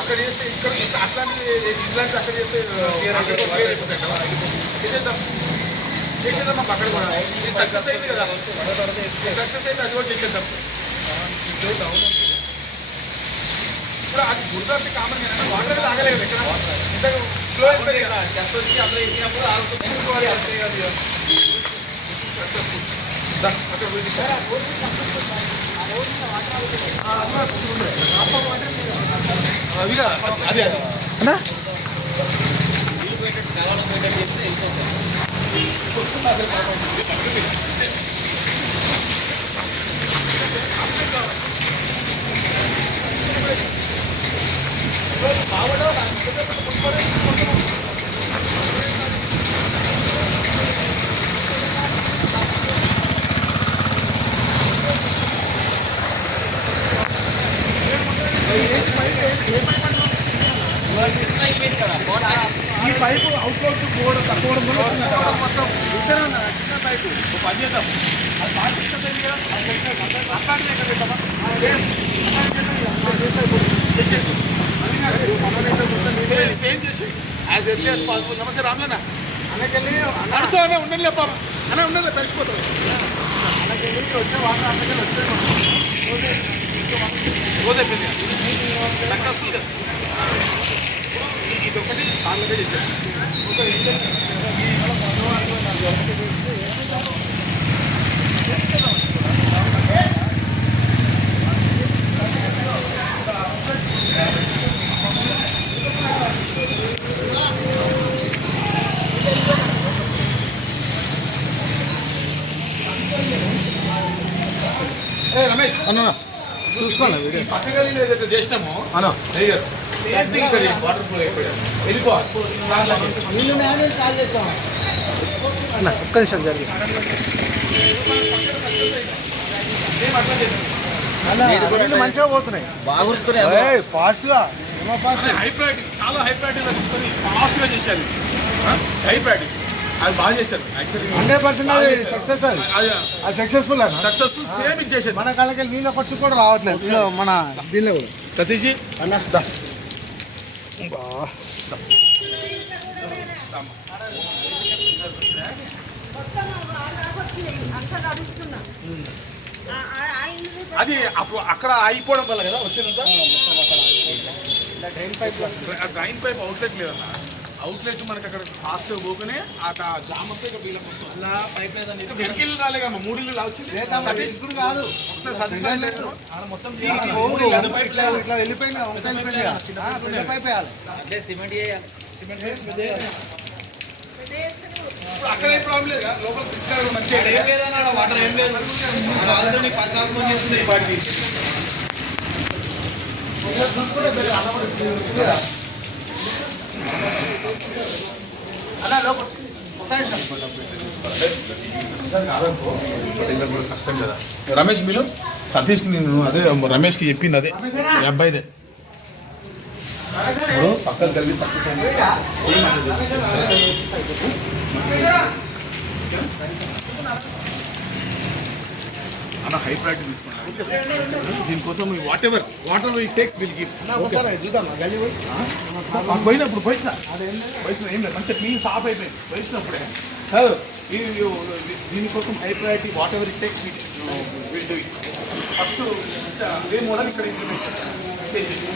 అక్కడ చేస్తే ఇక్కడ అట్లాంటి ఇట్లాంటి అక్కడ చేస్తే చేసేద్దాం మాకు అక్కడ కూడా సక్సెస్ అయింది కదా, సక్సెస్ అయితే అది కూడా చేసేద్దాం. ఇప్పుడు అది గుర్తు కామన్ కదా, వాటర్ తాగలేదు ఎక్కడ ఇంత ఫ్లో అయిపోయింది కదా, ఎంత వచ్చి అందులో ఇచ్చినప్పుడు అక్కడ అది అన్నా ఈ పైపు అవుట్లోడ్ పోవడం తక్కువ మొత్తం చిన్న పైపు పని చేద్దాం. అది బాగా సక్సెస్ అయింది కదా, అట్లాంటిది ఎక్కడ పెట్టామా సేమ్ చేసి యాజ్ ఎర్లీ యాజ్ పాసిబుల్. నమస్తే రామ్లన్నా అన్నకెళ్ళి అడుతూ అన్న ఉండండి లేప అన్న ఉండండి తడిసిపోతారు. అన్నకెళ్ళి వచ్చే వాటర్ అన్నకెళ్ళి వచ్చే రోజు అయిపోయింది సక్సెస్ఫుల్గా. ఇది ఒకటి ఆల్రెడీ చేశారు. రమేష్ అన్న చూసుకోవాలి వీడియో పక్కగా ఏదైతే చేసినామో అన్న సేమ్ థింగ్ ఇక్కడ వాటర్ ఫ్లో అయిపోయాడు వెళ్ళిపోవాలి. ఒక్క నిమిషం జరిగింది మంచిగా పోతున్నాయి, బాగున్నాయి ఫాస్ట్గా. హై ప్రయారిటీ, చాలా హై ప్రయారిటీలో తీసుకొని ఫాస్ట్గా చేశారు. హై ప్రయారిటీ అది బాగా చేశారు. యాక్చువల్లీ 100% అది సక్సెస్, అది సక్సెస్ఫుల్ సక్సెస్ఫుల్ సేమ్ ఇది చేశారు. మన కాళ్ళకి నీళ్ళ ఖర్చు కూడా రావట్లేదు మన దీనిలో కూడా. సతీష్ అన్న అది అప్పుడు అక్కడ అయిపోవడం వల్ల కదా వచ్చినంత. డ్రైన్ పైప్ అవుట్లెట్ లేదన్న, అవుట్లెట్ మనకి అక్కడ ఫాస్ట్ పోకనే ఆ జామ్ అంతా ఇక వీళ్ళకి వస్తుంది. అలా పైప్ లేదండి, వెనకెళ్ళి రాలేగా 3 ఇల్లు వచ్చింది కాదు. మొత్తం ఇట్లా వెళ్ళిపోయింది పైప్ వేయాలి, సిమెంట్ వేయాలి. అక్కడే ప్రాబ్లం లేదు, లోపల మంచిగా వాటర్ ఏం లేదు. కష్టం కదా రమేష్, మీరు సతీష్కి నేను అదే రమేష్కి చెప్పింది అదే ఈ అబ్బాయిదే. ఇప్పుడు పక్కన కలిగి సక్సెస్ అయింది సేమ్ అన్న. హై ప్రయారిటీ తీసుకున్నాను దీనికోసం. Water it takes will give. పోయినప్పుడు పోయినా ఏం లేదు, మంచిగా క్లీన్ సాఫ్ అయిపోయింది పోయినప్పుడే. దీనికోసం high priority what ever it takes will do it. First ఇదే మోడల్ ఇక్కడ ఇంప్లిమెంట్ చేసేది.